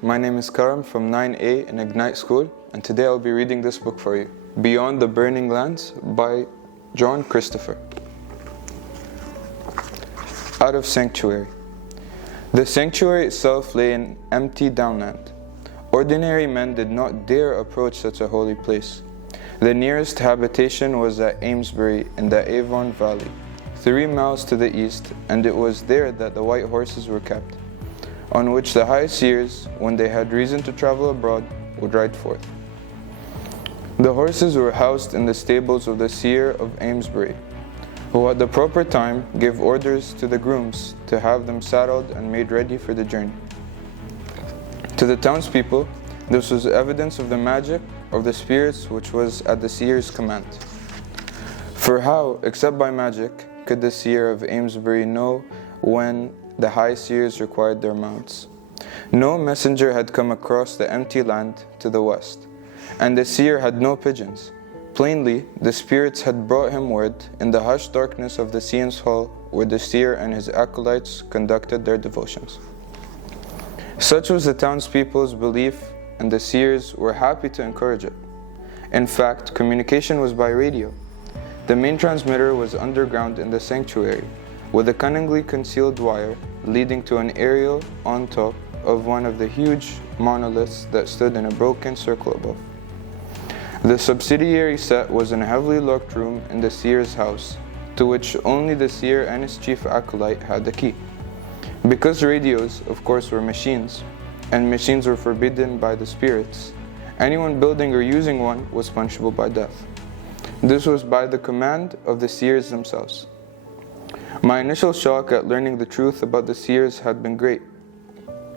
my name is Karam from 9A in Ignite School, and today I'll be reading this book for you, Beyond the Burning Lands by John Christopher. Out of Sanctuary. The sanctuary itself lay in empty downland. Ordinary men did not dare approach such a holy place. The nearest habitation was at Amesbury in the Avon Valley, 3 miles to the east, and it was there that the white horses were kept, on which the high seers, when they had reason to travel abroad, would ride forth. The horses were housed in the stables of the seer of Amesbury, who at the proper time gave orders to the grooms to have them saddled and made ready for the journey. To the townspeople, this was evidence of the magic of the spirits which was at the seer's command. For how, except by magic, could the seer of Amesbury know when the high seers required their mounts? No messenger had come across the empty land to the west, and the seer had no pigeons. Plainly, the spirits had brought him word in the hushed darkness of the seance hall where the seer and his acolytes conducted their devotions. Such was the townspeople's belief, and the seers were happy to encourage it. In fact, communication was by radio. The main transmitter was underground in the sanctuary, with a cunningly concealed wire leading to an aerial on top of one of the huge monoliths that stood in a broken circle above. The subsidiary set was in a heavily locked room in the seer's house, to which only the seer and his chief acolyte had the key. Because radios, of course, were machines, and machines were forbidden by the spirits, anyone building or using one was punishable by death. This was by the command of the seers themselves. My initial shock at learning the truth about the seers had been great,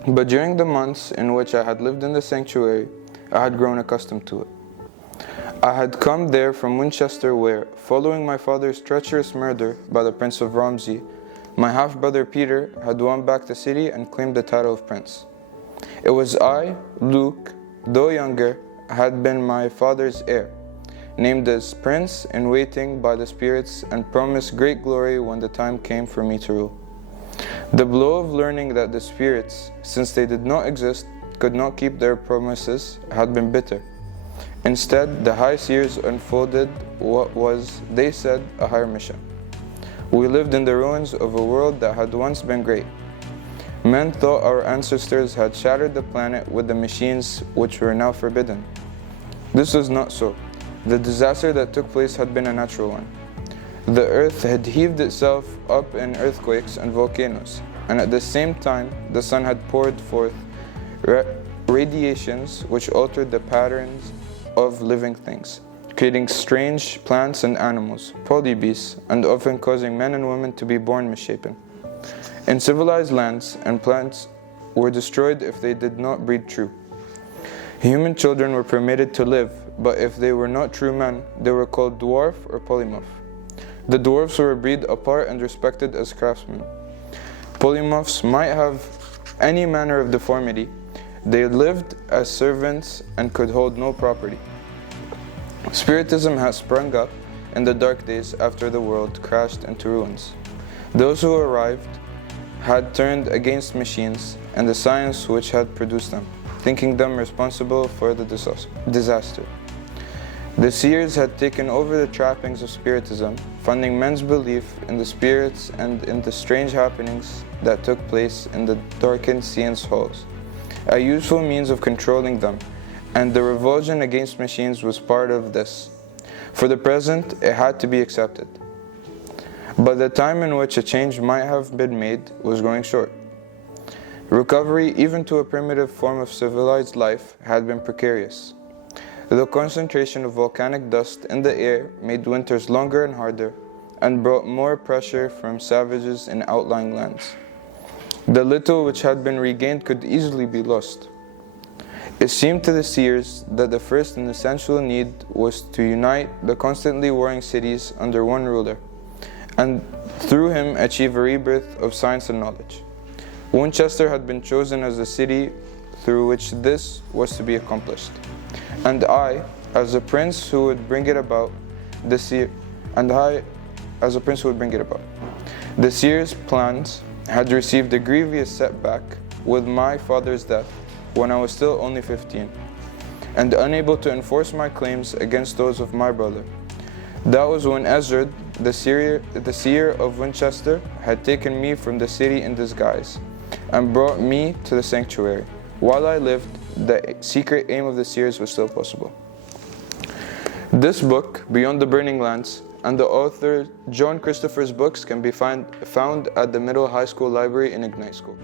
but during the months in which I had lived in the sanctuary, I had grown accustomed to it. I had come there from Winchester where, following my father's treacherous murder by the Prince of Romsey, my half-brother Peter had won back the city and claimed the title of prince. It was I, Luke, though younger, had been my father's heir, named as prince in waiting by the spirits and promised great glory when the time came for me to rule. The blow of learning that the spirits, since they did not exist, could not keep their promises had been bitter. Instead, the high seers unfolded what was, they said, a higher mission. We lived in the ruins of a world that had once been great. Men thought our ancestors had shattered the planet with the machines which were now forbidden. This was not so. The disaster that took place had been a natural one. The earth had heaved itself up in earthquakes and volcanoes, and at the same time the sun had poured forth radiations which altered the patterns of living things, creating strange plants and animals, polybeasts, and often causing men and women to be born misshapen. In civilized lands, and plants were destroyed if they did not breed true. Human children were permitted to live, but if they were not true men, they were called dwarf or polymorph. The dwarfs were bred apart and respected as craftsmen. Polymorphs might have any manner of deformity. They lived as servants and could hold no property. Spiritism had sprung up in the dark days after the world crashed into ruins. Those who arrived had turned against machines and the science which had produced them, thinking them responsible for the disaster. The seers had taken over the trappings of Spiritism, funding men's belief in the spirits and in the strange happenings that took place in the darkened seance halls, a useful means of controlling them, and the revulsion against machines was part of this. For the present, it had to be accepted. But the time in which a change might have been made was growing short. Recovery, even to a primitive form of civilized life, had been precarious. The concentration of volcanic dust in the air made winters longer and harder, and brought more pressure from savages in outlying lands. The little which had been regained could easily be lost. It seemed to the seers that the first and essential need was to unite the constantly warring cities under one ruler, and through him achieve a rebirth of science and knowledge. Winchester had been chosen as the city through which this was to be accomplished, and I, as a prince who would bring it about, the seers' plans had received a grievous setback with my father's death, when I was still only 15, and unable to enforce my claims against those of my brother. That was when Ezra, the seer of Winchester, had taken me from the city in disguise, and brought me to the sanctuary. While I lived, the secret aim of the seers was still possible. This book, Beyond the Burning Lands, and the author John Christopher's books can be found at the Middle High School Library in Ignite School.